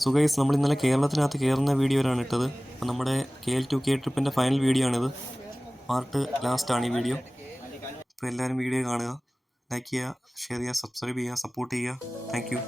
So guys, നമ്മൾ ഇന്നലെ കേരളത്തിനകത്ത് കയറുന്ന വീഡിയോയിലാണ് ഇട്ടത്. അപ്പോൾ നമ്മുടെ KL2K ട്രിപ്പിൻ്റെ ഫൈനൽ വീഡിയോ ആണിത്. പാർട്ട് ലാസ്റ്റാണ് ഈ വീഡിയോ. അപ്പോൾ എല്ലാവരും വീഡിയോ കാണുക, ലൈക്ക് ചെയ്യുക, ഷെയർ ചെയ്യുക, സബ്സ്ക്രൈബ് ചെയ്യുക, സപ്പോർട്ട് ചെയ്യുക. Thank you.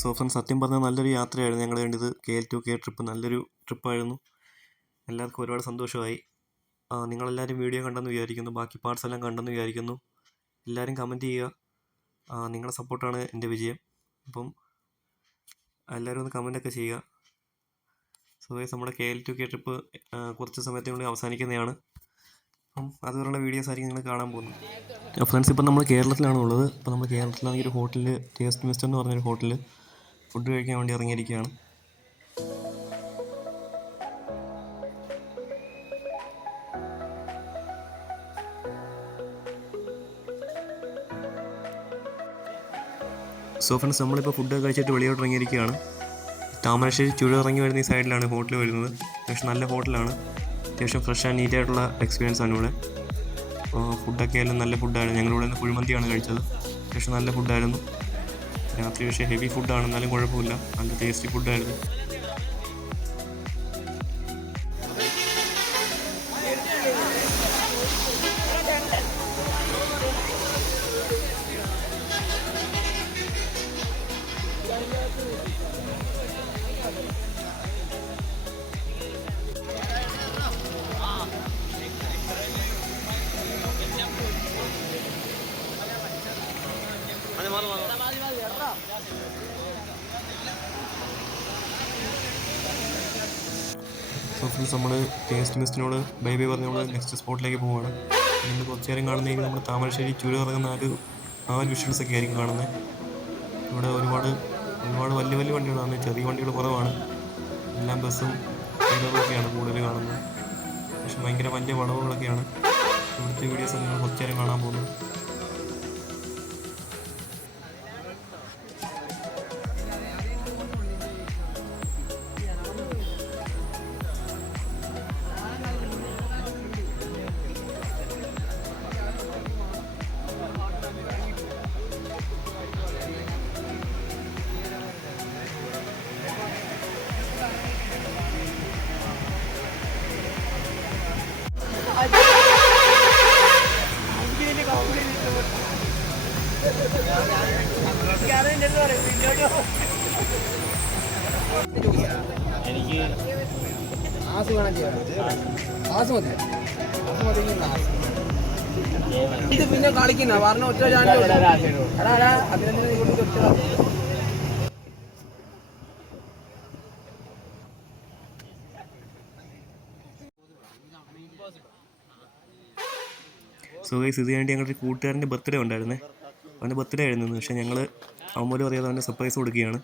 സോ ഫ്രണ്ട്സ്, സത്യം പറഞ്ഞാൽ നല്ലൊരു യാത്രയായിരുന്നു ഞങ്ങൾ വേണ്ടത്. KL2K ട്രിപ്പ് നല്ലൊരു ട്രിപ്പായിരുന്നു. എല്ലാവർക്കും ഒരുപാട് സന്തോഷമായി. നിങ്ങളെല്ലാവരും വീഡിയോ കണ്ടെന്ന് വിചാരിക്കുന്നു, ബാക്കി പാർട്സ് എല്ലാം കണ്ടെന്ന് വിചാരിക്കുന്നു. എല്ലാവരും കമൻറ്റ് ചെയ്യുക. നിങ്ങളുടെ സപ്പോർട്ടാണ് എൻ്റെ വിജയം. അപ്പം എല്ലാവരും ഒന്ന് കമൻറ്റൊക്കെ ചെയ്യുക. സോ ഗൈസ്, നമ്മുടെ KL2K ട്രിപ്പ് കുറച്ച് സമയത്തിനുള്ളിൽ അവസാനിക്കുന്നതാണ്. അപ്പം അതുപോലുള്ള വീഡിയോസ് ആയിരിക്കും നിങ്ങൾ കാണാൻ പോകുന്നത്. ഫ്രണ്ട്സ്, ഇപ്പം നമ്മൾ കേരളത്തിലാണ് ഉള്ളത്. അപ്പോൾ നമ്മൾ കേരളത്തിലാണെങ്കിൽ ഒരു ഹോട്ടലിൽ, ടേസ്റ്റ് മിസ്റ്റർ എന്ന് പറഞ്ഞൊരു ഹോട്ടലിൽ ഫുഡ് കഴിക്കാൻ വേണ്ടി ഇറങ്ങിയിരിക്കുകയാണ്. സോ ഫ്രണ്ട്സ്, നമ്മളിപ്പോൾ ഫുഡ് കഴിച്ചിട്ട് വെളിയോട്ട് ഇറങ്ങിയിരിക്കുകയാണ്. താമരശ്ശേരി ചുരം ഇറങ്ങി വരുന്ന ഈ സൈഡിലാണ് ഹോട്ടൽ വരുന്നത്. അത്യാവശ്യം നല്ല ഹോട്ടലാണ്. അത്യാവശ്യം ഫ്രഷ് ആൻഡ് നീറ്റായിട്ടുള്ള എക്സ്പീരിയൻസ് ആണ് ഇവിടെ. ഫുഡൊക്കെ എല്ലാം നല്ല ഫുഡായിരുന്നു. ഞങ്ങളിവിടെ നിന്ന് കുഴിമന്തിയാണ് കഴിച്ചത്. അത്യാവശ്യം നല്ല ഫുഡായിരുന്നു. രാത്രി പക്ഷേ ഹെവി ഫുഡാണ്, എന്നാലും കുഴപ്പമില്ല, നല്ല ടേസ്റ്റി ഫുഡായിരുന്നു. സോ ഫ്രണ്ട്സ്, നമ്മൾ ടേസ്റ്റ് മിസ്റ്റിനോട് ബൈ ബൈ പറഞ്ഞ് നമ്മൾ നെക്സ്റ്റ് സ്പോട്ടിലേക്ക് പോവുകയാണ്. നിങ്ങൾ കുറച്ച് നേരം കാണുന്നതെങ്കിൽ നമ്മൾ താമരശ്ശേരി ചുരം ഇറങ്ങുന്ന ആ ഒരു വിഷ്വൽസൊക്കെ ആയിരിക്കും കാണുന്നത്. ഇവിടെ ഒരുപാട് വലിയ വലിയ വണ്ടികളാണ്, ചെറിയ വണ്ടികൾ കുറവാണ്. എല്ലാം ബസ്സും ട്രെയിനുകളൊക്കെയാണ് കൂടുതൽ കാണുന്നത്. പക്ഷെ ഭയങ്കര വലിയ വളവുകളൊക്കെയാണ്. ഇവിടുത്തെ വീഡിയോസ് നിങ്ങൾ കുറച്ച് നേരം കാണാൻ പോകുന്നത്. എനിക്ക് ആസ് വേണം ചെയ്യാൻ. ആസ് മതി. ഇത് പിന്നെ കളിക്കുന്ന പറഞ്ഞ ഒറ്റ സോ ഗൈസ്, ഇത് വേണ്ടി ഞങ്ങളുടെ കൂട്ടുകാരൻ്റെ ബർത്ത്ഡേ ഉണ്ടായിരുന്നേ. അവൻ്റെ ബർത്ത്ഡേ ആയിരുന്നു. പക്ഷേ ഞങ്ങൾ അവൻ പോലും അറിയാതെ അവൻ്റെ സർപ്രൈസ് കൊടുക്കുകയാണ്.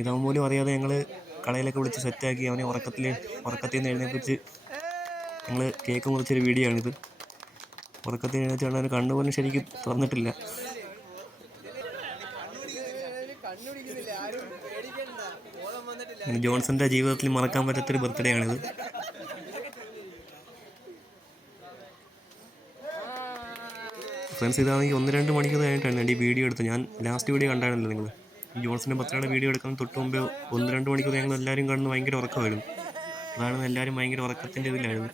ഇതവൻ പോലും അറിയാതെ ഞങ്ങൾ കടയിലൊക്കെ വിളിച്ച് സെറ്റാക്കി അവനെ ഉറക്കത്തിൽ നിന്ന് എഴുന്നേൽപ്പിച്ച് ഞങ്ങൾ കേക്ക് മുറിച്ചൊരു വീഡിയോ ആണിത്. ഉറക്കത്തിൽ എഴുന്നേച്ചാണ് അവന് കണ്ണുപോലും ശരിക്കും തുറന്നിട്ടില്ല. ജോൺസന്റെ ജീവിതത്തിൽ മറക്കാൻ പറ്റാത്തൊരു ബർത്ത്ഡേ ആണിത്. ഫ്രണ്ട്സ്, ഇതാണെങ്കിൽ 1-2 മണിക്കൂർ കഴിഞ്ഞിട്ടാണ് എൻ്റെ ഈ വീഡിയോ എടുത്തത്. ഞാൻ ലാസ്റ്റ് വീഡിയോ കണ്ടായിരുന്നല്ലോ നിങ്ങൾ. ഈ ജോൺസൻ്റെ ബർത്ത്ഡേയുടെ വീഡിയോ എടുക്കുന്ന തൊട്ട് മുമ്പേ 1-2 മണിക്കൂർ ഞങ്ങൾ എല്ലാവരും കാണുന്നത് ഭയങ്കര ഉറക്കമായിരുന്നു. അതാണ് എല്ലാവരും ഭയങ്കര ഉറക്കത്തിൻ്റെ ഇതിലായിരുന്നു.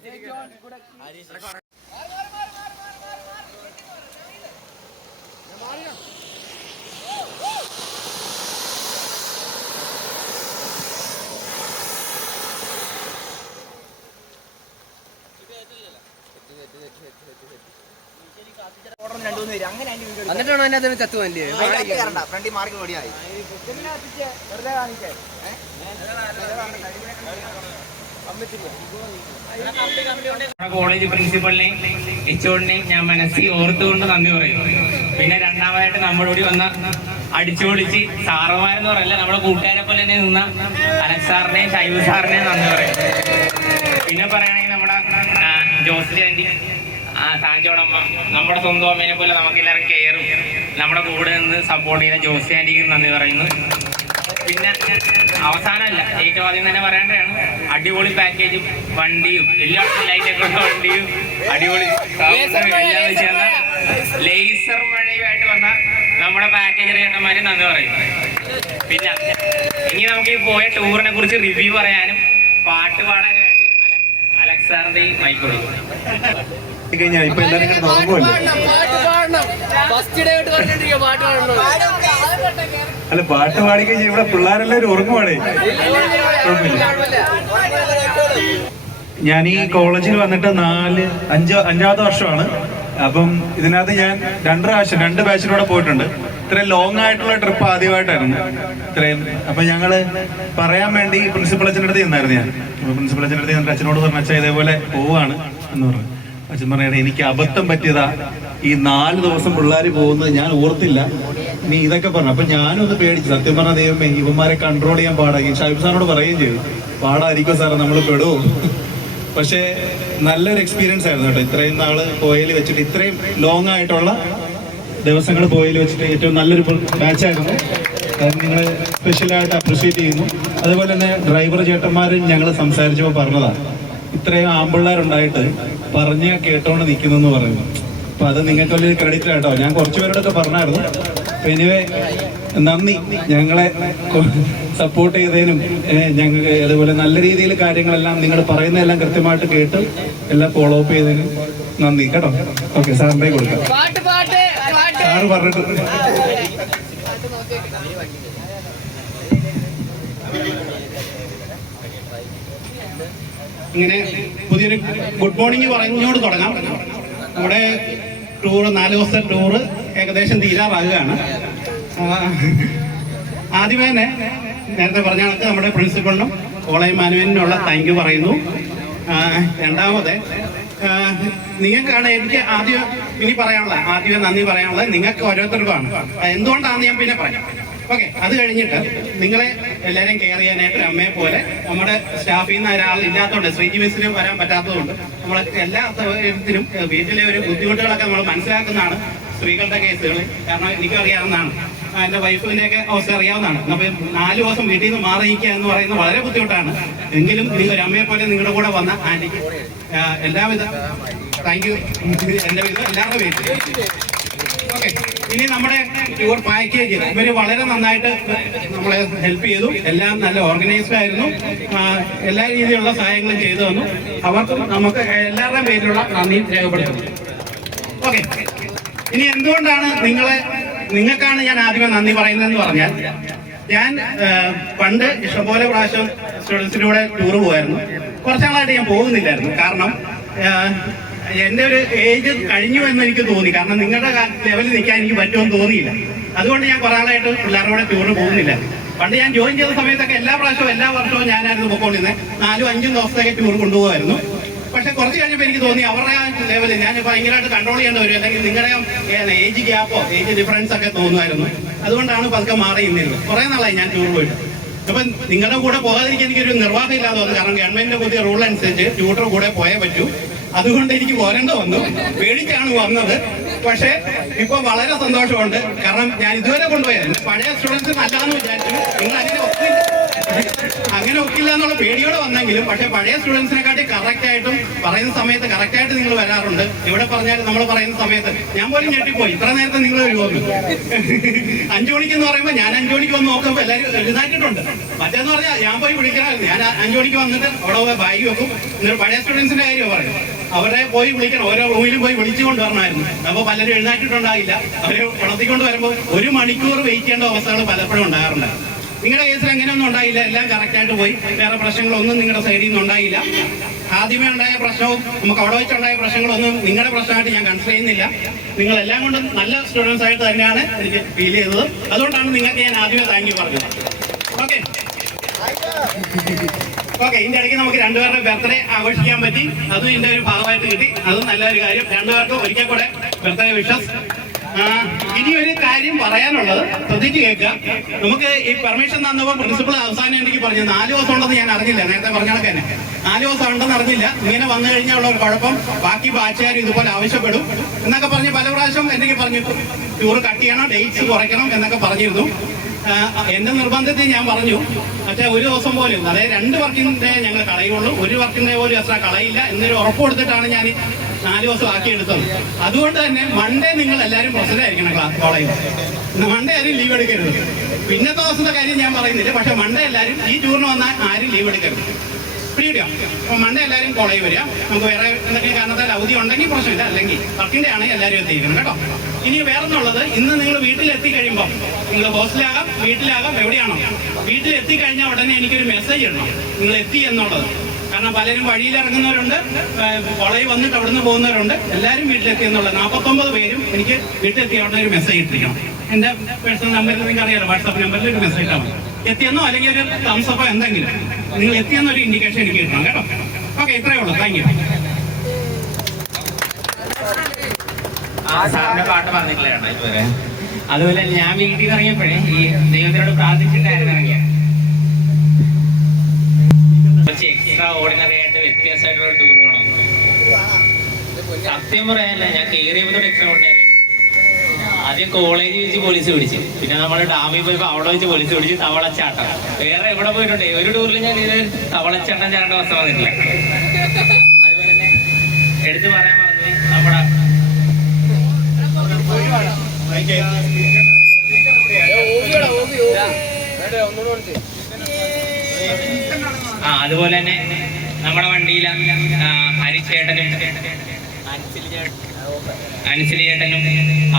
എന്നിട്ടാണോ അതിനകത്ത് ചത്തുവല്ലേ ഫ്രണ്ടി മാർക്ക് ഓടിയായി കോളേജ് പ്രിൻസിപ്പളിനെയും എച്ച്ഒഡിനെയും ഞാൻ മനസ്സിൽ ഓർത്തുകൊണ്ട് നന്ദി പറയുന്നു. പിന്നെ രണ്ടാമതായിട്ട് നമ്മളോട് വന്ന അടിച്ചുപൊളിച്ച് സാറുമാരെന്ന് പറയല്ല, നമ്മുടെ കൂട്ടുകാരെ പോലെ തന്നെ നിന്ന അലക്സ് സാറിനെയും ഷൈബ് സാറിനെയും നന്ദി പറയുന്നു. പിന്നെ പറയുകയാണെങ്കിൽ നമ്മുടെ ജോസ്ലി ആൻറ്റി, താജോടമ്മ, നമ്മുടെ സ്വന്തം അമ്മേനെ പോലെ നമുക്ക് എല്ലാവരും കെയറും നമ്മുടെ കൂടെ നിന്ന് സപ്പോർട്ട് ചെയ്ത ജോസ്ലി ആൻറ്റിക്ക് നന്ദി പറയുന്നു. പിന്നെ അവസാനമല്ല, ഏറ്റവും ആദ്യം തന്നെ പറയേണ്ടതാണ്, അടിപൊളി പാക്കേജും വണ്ടിയും എല്ലായിടത്തും ലൈറ്റൊക്കെ ഉള്ള വണ്ടിയും അടിപൊളി എല്ലാം വെച്ച് ലേസർ മഴയുമായിട്ട് വന്ന നമ്മുടെ പാക്കേജ് ചേട്ടന്മാര് നന്ദി പറയുന്നു. പിന്നെ ഇനി നമുക്ക് ഈ പോയ ടൂറിനെ കുറിച്ച് റിവ്യൂ പറയാനും പാട്ട് പാടാനുമായിട്ട് അലക്സ് സാറിന്റെയും മൈക്ക് കൊടുക്കും. അല്ല, പാട്ട് പാടിക്കഴിഞ്ഞാൽ ഇവിടെ പിള്ളേരെല്ലാവരും ഉറങ്ങുവാണേ. ഞാൻ ഈ കോളേജിൽ വന്നിട്ട് അഞ്ചാമത്തെ വർഷമാണ്. അപ്പം ഇതിനകത്ത് ഞാൻ രണ്ട് ബാച്ചിലൂടെ പോയിട്ടുണ്ട്. ഇത്രയും ലോങ് ആയിട്ടുള്ള ട്രിപ്പ് ആദ്യമായിട്ടായിരുന്നു ഇത്രയും. അപ്പം ഞങ്ങള് പറയാൻ വേണ്ടി പ്രിൻസിപ്പൽ അച്ഛൻ്റെ അടുത്ത് ചെന്നായിരുന്നു ഞാൻ. അപ്പോൾ പ്രിൻസിപ്പൽ അച്ഛൻ്റെ അടുത്ത് ഞാൻ അച്ഛനോട് പറഞ്ഞ, അച്ഛൻ ഇതേപോലെ പോവാണ് എന്ന് പറഞ്ഞു. അച്ഛൻ പറയണേ, എനിക്ക് അബദ്ധം പറ്റിയതാ, ഈ 4 ദിവസം പിള്ളേർ പോകുന്നത് ഞാൻ ഓർത്തില്ല, നീ ഇതൊക്കെ പറഞ്ഞു. അപ്പൊ ഞാനൊന്ന് പേടിച്ചു. സത്യം പറഞ്ഞ ദൈവമേ, ഇവന്മാരെ കൺട്രോൾ ചെയ്യാൻ പാടായി. ഷൈബ് സാറിനോട് പറയുകയും ചെയ്തു, പാടായിരിക്കും സാറേ, നമ്മൾ പെടുവോ. പക്ഷേ നല്ലൊരു എക്സ്പീരിയൻസ് ആയിരുന്നു കേട്ടോ. ഇത്രയും നാള് പോയതിൽ വെച്ചിട്ട്, ഇത്രയും ലോങ് ആയിട്ടുള്ള ദിവസങ്ങൾ പോയതിൽ വെച്ചിട്ട് ഏറ്റവും നല്ലൊരു ബാച്ചായിരുന്നു. അത് നിങ്ങൾ സ്പെഷ്യലായിട്ട് അപ്രിഷ്യേറ്റ് ചെയ്യുന്നു. അതുപോലെ തന്നെ ഡ്രൈവർ ചേട്ടന്മാരും ഞങ്ങൾ സംസാരിച്ചപ്പോൾ പറഞ്ഞതാണ്, ഇത്രയും ആമ്പിള്ളേരുണ്ടായിട്ട് പറഞ്ഞ് കേട്ടോണ്ട് നിൽക്കുന്നു പറയുന്നു. അപ്പൊ അത് നിങ്ങൾക്ക് വലിയ ക്രെഡിറ്റ് കേട്ടോ. ഞാൻ കുറച്ച് പേരോടൊക്കെ പറഞ്ഞായിരുന്നു. എനിവേ, നന്ദി ഞങ്ങളെ സപ്പോർട്ട് ചെയ്തതിനും ഞങ്ങൾക്ക് അതുപോലെ നല്ല രീതിയിൽ കാര്യങ്ങളെല്ലാം നിങ്ങൾ പറയുന്നതെല്ലാം കൃത്യമായിട്ട് കേട്ട് എല്ലാം ഫോളോ അപ്പ് ചെയ്തതിനും നന്ദി കേട്ടോ. ഓക്കെ, സാറിന്റെ കൊടുക്കാം. സാറ് പറഞ്ഞിട്ട് ഇങ്ങനെ പുതിയൊരു ഗുഡ് മോർണിംഗ് പറഞ്ഞോട് തുടങ്ങാം. നമ്മുടെ ടൂറ് 4 ദിവസത്തെ ടൂറ് ഏകദേശം തീരാറാകുകയാണ്. ആദ്യമേ തന്നെ നേരത്തെ പറഞ്ഞ കണക്ക് നമ്മുടെ പ്രിൻസിപ്പളിനും കോളേജ് മാനേജ്മെന്റിനുള്ള താങ്ക് യു പറയുന്നു. രണ്ടാമത് നിങ്ങൾക്കാണ് എനിക്ക് ആദ്യമേ നന്ദി പറയാനുള്ളത് നിങ്ങൾക്ക് ഓരോരുത്തർക്കുമാണ്. എന്തുകൊണ്ടാണെന്ന് ഞാൻ പിന്നെ പറയാം. ഓക്കെ, അത് കഴിഞ്ഞിട്ട് നിങ്ങളെ എല്ലാവരെയും കെയർ ചെയ്യാനായിട്ട് അമ്മയെ പോലെ നമ്മുടെ സ്റ്റാഫിൽ നിന്ന് ഒരാൾ ഇല്ലാത്തതുകൊണ്ട്, ശ്രീജി മിസ്സിന് വരാൻ പറ്റാത്തതുകൊണ്ട് നമ്മൾ എല്ലാ സൗകര്യത്തിനും വീട്ടിലെ ഒരു ബുദ്ധിമുട്ടുകളൊക്കെ നമ്മൾ മനസ്സിലാക്കുന്നതാണ്. സ്ത്രീകളുടെ കേസുകൾ കാരണം എനിക്കറിയാവുന്നതാണ്, എൻ്റെ വൈഫിൻ്റെയൊക്കെ അവസ്ഥ അറിയാവുന്നതാണ്. അപ്പോൾ 4 ദിവസം വീട്ടിൽ നിന്ന് മാറിയിരിക്കുക എന്ന് പറയുന്നത് വളരെ ബുദ്ധിമുട്ടാണ്. എങ്കിലും നിങ്ങൾ ഒരു അമ്മയെ പോലെ നിങ്ങളുടെ കൂടെ വന്ന ആൻറ്റിക്ക് എല്ലാവിധ താങ്ക് യു എൻ്റെ വിധം എല്ലാവരുടെ വീട്ടിൽ. ഓക്കെ, ഇനി നമ്മുടെ ടൂർ പാക്കേജ് ഇവർ വളരെ നന്നായിട്ട് നമ്മളെ ഹെൽപ്പ് ചെയ്തു. എല്ലാം നല്ല ഓർഗനൈസ്ഡ് ആയിരുന്നു. എല്ലാ രീതിയിലുള്ള സഹായങ്ങളും ചെയ്തു തന്നു. അവർക്ക് നമുക്ക് എല്ലാവരുടെയും പേരിലുള്ള നന്ദി രേഖപ്പെടുത്തുന്നു. ഓക്കെ, ഇനി എന്തുകൊണ്ടാണ് നിങ്ങൾക്കാണ് ഞാൻ ആദ്യമേ നന്ദി പറയുന്നതെന്ന് പറഞ്ഞാൽ, ഞാൻ പണ്ട് ഇഷ്ടംപോലെ പ്രാവശ്യം സ്റ്റുഡൻസിൻ്റെ കൂടെ ടൂർ പോകുമായിരുന്നു. കുറച്ചാളായിട്ട് ഞാൻ പോകുന്നില്ലായിരുന്നു. കാരണം എൻ്റെ ഒരു ഏജ് കഴിഞ്ഞു എന്ന് എനിക്ക് തോന്നി. കാരണം നിങ്ങളുടെ ലെവലിൽ നിൽക്കാൻ എനിക്ക് പറ്റുമെന്ന് തോന്നിയില്ല. അതുകൊണ്ട് ഞാൻ കുറേ ആളായിട്ട് പിള്ളേരുടെ കൂടെ ടൂർ പോകുന്നില്ല. പണ്ട് ഞാൻ ജോയിൻ ചെയ്ത സമയത്തൊക്കെ എല്ലാ വർഷവും ഞാനായിരുന്നു പോയിക്കൊണ്ടിരുന്നത്. 4-5 ദിവസത്തേക്ക് ടൂർ കൊണ്ടുപോകുമായിരുന്നു. പക്ഷെ കുറച്ച് കഴിഞ്ഞപ്പോൾ എനിക്ക് തോന്നി അവരുടെ ലെവലിൽ ഞാൻ ഭയങ്കരമായിട്ട് കൺട്രോൾ ചെയ്യേണ്ടി വരും, അല്ലെങ്കിൽ നിങ്ങളുടെ ഏജ് ഗ്യാപ്പോ ഏജ് ഡിഫറൻസ് ഒക്കെ തോന്നുമായിരുന്നു. അതുകൊണ്ടാണ് പതുക്കെ മാറി നിന്നിരുന്നത്. കുറേ നാളായി ഞാൻ ടൂർ പോയിട്ട്. അപ്പം നിങ്ങളുടെ കൂടെ പോകാതിരിക്കാൻ എനിക്കൊരു നിർവാഹം ഇല്ലാതെ വന്നു. കാരണം ഗവൺമെന്റിന്റെ പുതിയ റൂൾ അനുസരിച്ച് ട്യൂട്ടർ കൂടെ പോയേ പറ്റൂ. അതുകൊണ്ട് എനിക്ക് പോരേണ്ട വന്നു. പേടിച്ചാണ് വന്നത്. പക്ഷേ ഇപ്പൊ വളരെ സന്തോഷമുണ്ട്. കാരണം ഞാൻ ഇതുവരെ കൊണ്ടുപോയത് പഴയ സ്റ്റുഡൻസ് നല്ലതെന്ന് വിചാരിച്ചു. നിങ്ങൾ അങ്ങനെ ഒക്കില്ല എന്നുള്ള പേടിയോടെ വന്നെങ്കിലും, പക്ഷെ പഴയ സ്റ്റുഡൻസിനെക്കാട്ടി കറക്റ്റായിട്ടും പറയുന്ന സമയത്ത് കറക്റ്റായിട്ട് നിങ്ങൾ വരാറുണ്ട്. ഇവിടെ പറഞ്ഞാൽ നമ്മൾ പറയുന്ന സമയത്ത് ഞാൻ പോലും ഞെട്ടിപ്പോയി. ഇത്ര നേരത്തെ നിങ്ങൾ വരുമോ? 5 മണിക്കെന്ന് പറയുമ്പോൾ ഞാൻ 5 മണിക്ക് വന്ന് നോക്കുമ്പോൾ എല്ലാവരും എഴുതാക്കിയിട്ടുണ്ട്. മറ്റേന്ന് പറഞ്ഞാൽ ഞാൻ പോയി വിളിക്കണമായിരുന്നു. ഞാൻ 5 മണിക്ക് വന്നിട്ട് അവിടെ ബാഗ് വെക്കും. എന്നിട്ട് പഴയ സ്റ്റുഡൻസിന്റെ കാര്യമാണ് പറയുന്നത്. അവരെ പോയി വിളിക്കണം, ഓരോ റൂമിലും പോയി വിളിച്ചു കൊണ്ടുവരണമായിരുന്നു. അപ്പോൾ പലരും എഴുതാക്കിയിട്ടുണ്ടാകില്ല. അവരെ ഉണർത്തിക്കൊണ്ട് വരുമ്പോൾ 1 മണിക്കൂർ വെയിറ്റ് ചെയ്യേണ്ട അവസ്ഥകൾ പലപ്പോഴും ഉണ്ടാകാറുണ്ട്. നിങ്ങളുടെ കേസിൽ അങ്ങനെയൊന്നും ഉണ്ടായില്ല. എല്ലാം കറക്റ്റായിട്ട് പോയി. വേറെ പ്രശ്നങ്ങളൊന്നും നിങ്ങളുടെ സൈഡിൽ നിന്ന് ഉണ്ടായില്ല. ആദ്യമേ ഉണ്ടായ പ്രശ്നവും നമുക്ക് അവിടെ വെച്ചുണ്ടായ പ്രശ്നങ്ങളൊന്നും നിങ്ങളുടെ പ്രശ്നമായിട്ട് ഞാൻ കൺസിഡർ ചെയ്യുന്നില്ല. നിങ്ങളെല്ലാം കൊണ്ടും നല്ല സ്റ്റുഡൻസ് ആയിട്ട് തന്നെയാണ് എനിക്ക് ഫീൽ ചെയ്തത്. അതുകൊണ്ടാണ് നിങ്ങൾക്ക് ഞാൻ ആദ്യമേ താങ്ക് യു പറഞ്ഞത്. ഓക്കെ ഓക്കെ, ഇതിന്റെ ഇടയ്ക്ക് നമുക്ക് രണ്ടുപേരുടെ ബർത്ത്ഡേ ആഘോഷിക്കാൻ പറ്റി, അതും ഇതിന്റെ ഒരു ഭാഗമായിട്ട് കിട്ടി. അതും നല്ലൊരു കാര്യം. രണ്ടുപേർക്കും ഒരിക്കൽ കൂടെ ബർത്ത്ഡേ വിഷസ്. ഇനി ഒരു കാര്യം പറയാനുള്ളത് ശ്രദ്ധിച്ച് കേൾക്കുക. നമുക്ക് ഈ പെർമിഷൻ തന്നപ്പോൾ പ്രിൻസിപ്പൾ അവസാനം എനിക്ക് പറഞ്ഞു 4 ദിവസം ഉണ്ടെന്ന് ഞാൻ അറിഞ്ഞില്ല. നേരത്തെ പറഞ്ഞ കണക്ക് തന്നെ 4 ദിവസം ഉണ്ടെന്ന് അറിഞ്ഞില്ല. ഇങ്ങനെ വന്നു കഴിഞ്ഞാൽ ഉള്ള ഒരു കുഴപ്പം ബാക്കി ബാച്ചുകാർ ഇതുപോലെ ആവശ്യപ്പെടും എന്നൊക്കെ പറഞ്ഞ് പല പ്രാവശ്യം എനിക്ക് പറഞ്ഞു ടൂർ കട്ട് ചെയ്യണം, ഡേറ്റ്സ് കുറയ്ക്കണം എന്നൊക്കെ പറഞ്ഞിരുന്നു. എന്റെ നിർബന്ധത്തിൽ ഞാൻ പറഞ്ഞു, പക്ഷേ ഒരു ദിവസം പോലും, അതായത് 2 വർക്കിംഗ് ഡേ ഞങ്ങൾ കളയുള്ളൂ, 1 വർക്കിംഗ് ഡേ പോലും എക്സ്ട്രാ കളയില്ല എന്നൊരു ഉറപ്പ് കൊടുത്തിട്ടാണ് ഞാൻ 4 ദിവസം ആക്കിയെടുത്തത്. അതുകൊണ്ട് തന്നെ മൺഡേ നിങ്ങൾ എല്ലാവരും പ്രസന്റ് ആയിരിക്കണം കോളേജിൽ. മൺഡേ ആരും ലീവ് എടുക്കരുത്. പിന്നത്തെ ദിവസത്തെ കാര്യം ഞാൻ പറയുന്നില്ല, പക്ഷെ മൺഡേ എല്ലാവരും ഈ ടൂറിന് വന്നാൽ ആരും ലീവ് എടുക്കരുത്. പിടിക്കുക. അപ്പോൾ മൺഡേ എല്ലാവരും കോളേജിൽ വരിക. നമുക്ക് വേറെ എന്തെങ്കിലും കാരണത്താൽ അവധി ഉണ്ടെങ്കിൽ പ്രശ്നമില്ല, അല്ലെങ്കിൽ വർക്കിംഗ് ഡേ ആണെങ്കിൽ എല്ലാവരും എത്തിയിരിക്കണം കേട്ടോ. ഇനി വേറൊന്നുള്ളത്, ഇന്ന് നിങ്ങൾ വീട്ടിലെത്തി കഴിയുമ്പോൾ, നിങ്ങൾ ഹോസ്റ്റലാകാം വീട്ടിലാകാം എവിടെയാണോ, വീട്ടിലെത്തിക്കഴിഞ്ഞാൽ ഉടനെ എനിക്കൊരു മെസ്സേജ് ഇടണം നിങ്ങൾ എത്തി എന്നുള്ളത്. കാരണം പലരും വഴിയിൽ ഇറങ്ങുന്നവരുണ്ട്, കോളേജിൽ വന്നിട്ട് അവിടുന്ന് പോകുന്നവരുണ്ട്. എല്ലാവരും വീട്ടിലെത്തി എന്നുള്ളത് 49 പേരും എനിക്ക് വീട്ടിലെത്തിയ ഉടനെ ഒരു മെസ്സേജ് ഇട്ടിരിക്കണം. എൻ്റെ പേഴ്സണൽ നമ്പറിൽ നിങ്ങൾക്ക് അറിയാലോ, വാട്സാപ്പ് നമ്പറിൽ ഒരു മെസ്സേജ് ഇട്ടാൽ മതി. എത്തിയെന്നോ അല്ലെങ്കിൽ ഒരു തംസപ്പോ എന്തെങ്കിലും നിങ്ങൾ എത്തിയെന്നൊരു ഇൻഡിക്കേഷൻ എനിക്ക് കിട്ടണം കേട്ടോ. ഓക്കെ, ഇത്രയേ ഉള്ളൂ. Thank you. സാറിന്റെ പാട്ട് പറഞ്ഞിട്ടില്ല ഇതുവരെ. അതുപോലെ ഞാൻ വീട്ടിൽ ഇറങ്ങിയപ്പോഴേ ഈ ദൈവത്തിനോട് പ്രാർത്ഥിച്ചിട്ടായിരുന്നു ഇറങ്ങിയ. കുറച്ച് എക്സ്ട്രാ ഓർഡിനറി ആയിട്ട് വ്യത്യാസമായിട്ടുള്ള ടൂർ പോകണം. സത്യം പറയാനല്ല, ഞാൻ കയറിയപ്പോൾ എക്സ്ട്രാ ഓർഡിനറി ആയിരുന്നു. ആദ്യം കോളേജിൽ വെച്ച് പോലീസ് പിടിച്ചു, പിന്നെ നമ്മൾ ഡാമിൽ പോയപ്പോൾ അവിടെ വെച്ച് പോലീസ് പിടിച്ച് തവളച്ചാട്ടം. വേറെ എവിടെ പോയിട്ടുണ്ട് ഒരു ടൂറിൽ ഞാൻ ഇത് തവളച്ചാട്ടം ചാടേണ്ട അവസ്ഥ വന്നിട്ടില്ല. അതുപോലെ തന്നെ എടുത്തു പറയാൻ പറഞ്ഞു നമ്മുടെ അതുപോലെ തന്നെ നമ്മുടെ വണ്ടിയിൽ അനിശ്ചലി ചേട്ടനും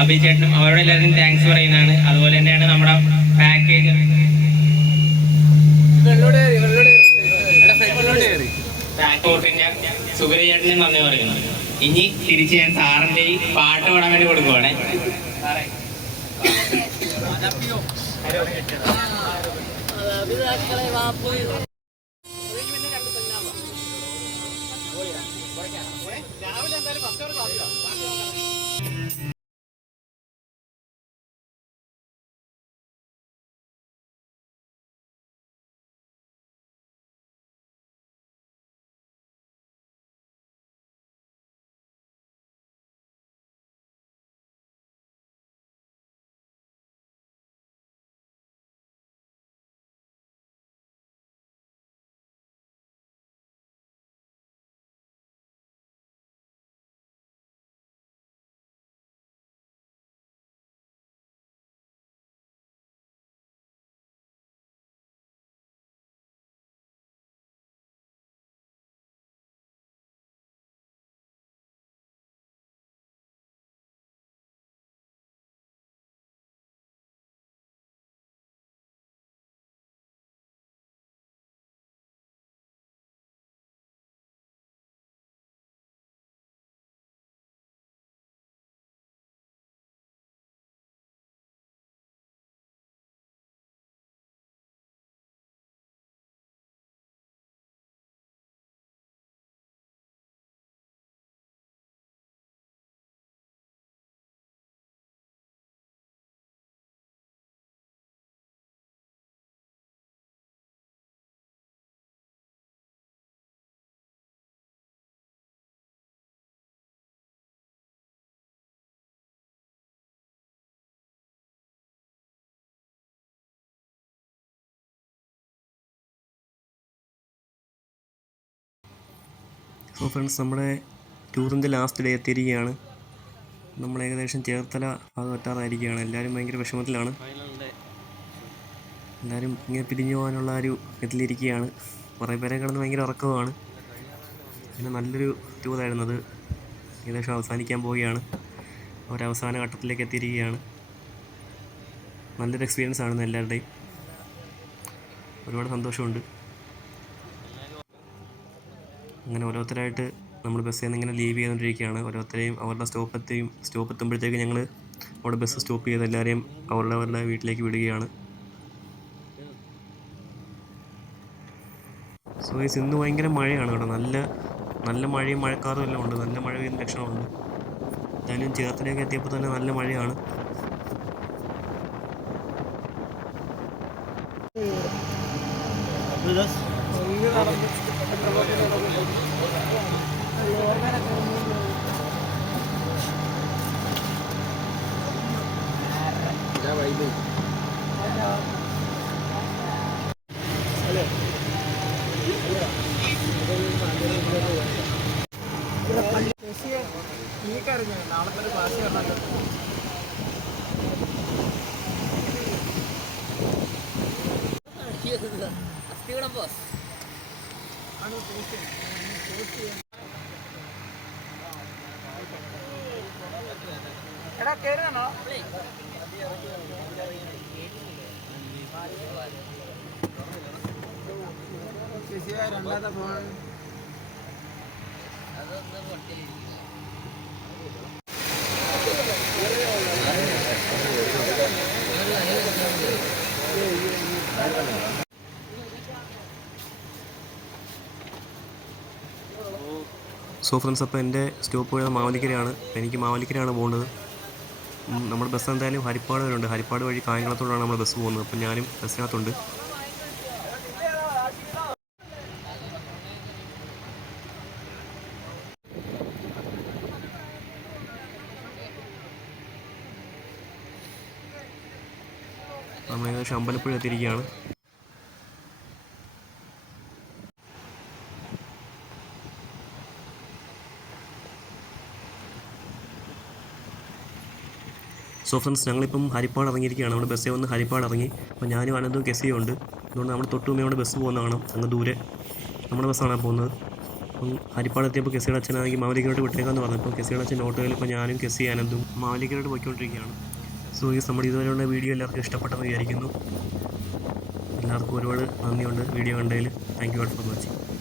അഭി ചേട്ടനും അവരോട് എല്ലാവരും താങ്ക്സ് പറയുന്നതാണ്. അതുപോലെ തന്നെയാണ് നമ്മുടെ പാക്കേജ് സുഗര ചേട്ടനും നന്ദി പറയുന്നത്. ഇനി തിരിച്ച് ഞാൻ സാറിന്റെ ഈ പാട്ട് പാടാൻ വേണ്ടി കൊടുക്കുവാണേ. സോ ഫ്രണ്ട്സ്, നമ്മുടെ ടൂറിൻ്റെ ലാസ്റ്റ് ഡേ എത്തിയിരിക്കുകയാണ്. നമ്മൾ ഏകദേശം ചേർത്തല ഭാഗം എത്താറായിരിക്കുകയാണ്. എല്ലാവരും ഭയങ്കര വിഷമത്തിലാണ്. എല്ലാവരും ഇങ്ങനെ പിരിഞ്ഞു പോകാനുള്ള ഒരു ഇതിലിരിക്കുകയാണ്. കുറേ പേരെ കിടന്ന് ഭയങ്കര ഉറക്കവുമാണ്. പിന്നെ നല്ലൊരു ടൂറായിരുന്നത് ഏകദേശം അവസാനിക്കാൻ പോവുകയാണ്. ഒരവസാന ഘട്ടത്തിലേക്ക് എത്തിയിരിക്കുകയാണ്. നല്ലൊരു എക്സ്പീരിയൻസ് ആണ് എല്ലാവരുടെയും. ഒരുപാട് സന്തോഷമുണ്ട്. അങ്ങനെ ഓരോരുത്തരായിട്ട് നമ്മൾ ബസ്സിൽ നിന്ന് ഇങ്ങനെ ലീവ് ചെയ്തുകൊണ്ടിരിക്കുകയാണ്. ഓരോരുത്തരെയും അവരുടെ സ്റ്റോപ്പ് എത്തുമ്പോഴത്തേക്ക് ഞങ്ങൾ അവിടെ ബസ് സ്റ്റോപ്പ് ചെയ്ത് എല്ലാവരെയും അവരുടെ വീട്ടിലേക്ക് വിടുകയാണ്. സോ സോ ഗൈസ് ഇന്ന് ഭയങ്കര മഴയാണ് കേട്ടോ. നല്ല മഴയും മഴക്കാറും എല്ലാം ഉണ്ട്. നല്ല മഴ പെയ്യുന്ന ലക്ഷണമുണ്ട്. എന്തായാലും ചേർത്തലയൊക്കെ എത്തിയപ്പോൾ തന്നെ നല്ല മഴയാണ്. നാളത്തെ ഒരു ഭാഷ പറഞ്ഞല്ലോ. എടാ കേറാണോ? രണ്ടാമത്തെ ഫോൺ സോ ഫ്രണ്ട്സ്, അപ്പോൾ എൻ്റെ സ്റ്റോപ്പ് പോയത് മാവേലിക്കരയാണ്. എനിക്ക് മാവേലിക്കരയാണ് പോകേണ്ടത്. നമ്മുടെ ബസ് എന്തായാലും ഹരിപ്പാട് വരെ ഉണ്ട്. ഹരിപ്പാട് വഴി കായംകുളത്തോടാണ് നമ്മുടെ ബസ് പോകുന്നത്. അപ്പോൾ ഞാനും ബസ്സിനകത്തുണ്ട്. നമ്മൾ ഏകദേശം അമ്പലപ്പുഴ എത്തിയിരിക്കുകയാണ്. സോ ഫ്രണ്ട്സ്, ഞങ്ങളിപ്പം ഹരിപ്പാട് ഇറങ്ങിയിരിക്കുകയാണ്. നമ്മുടെ ബസ്സിൽ വന്ന് ഹരിപ്പാട് ഇറങ്ങി. അപ്പോൾ ഞാനും അനന്തും കെസിയും ഉണ്ട്. അതുകൊണ്ട് നമ്മൾ തൊട്ടുമുമ്പേ ബസ് പോകുന്ന കാണാം. അങ്ങ് ദൂരെ നമ്മുടെ ബസ്സാണ് പോകുന്നത്. അപ്പം ഹരിപ്പാട് എത്തിയപ്പോൾ കെസിയുടെ അച്ഛനാണെങ്കിൽ മാവേലിക്കരോട്ട് വിട്ടേക്കാന്ന് പറഞ്ഞപ്പോൾ കെസിയുടെ അച്ഛൻ ഓട്ടോയിൽ ഇപ്പോൾ ഞാനും കെസി അനന്തും മാവേലിക്കരോട്ട് പോയിക്കൊണ്ടിരിക്കുകയാണ്. സോ ഈ നമ്മുടെ ഇതുവരെയുള്ള വീഡിയോ എല്ലാവർക്കും ഇഷ്ടപ്പെട്ടെന്ന് വിചാരിക്കുന്നു. എല്ലാവർക്കും ഒരുപാട് നന്ദിയുണ്ട് വീഡിയോ കണ്ടതിൽ. Thank you for watching.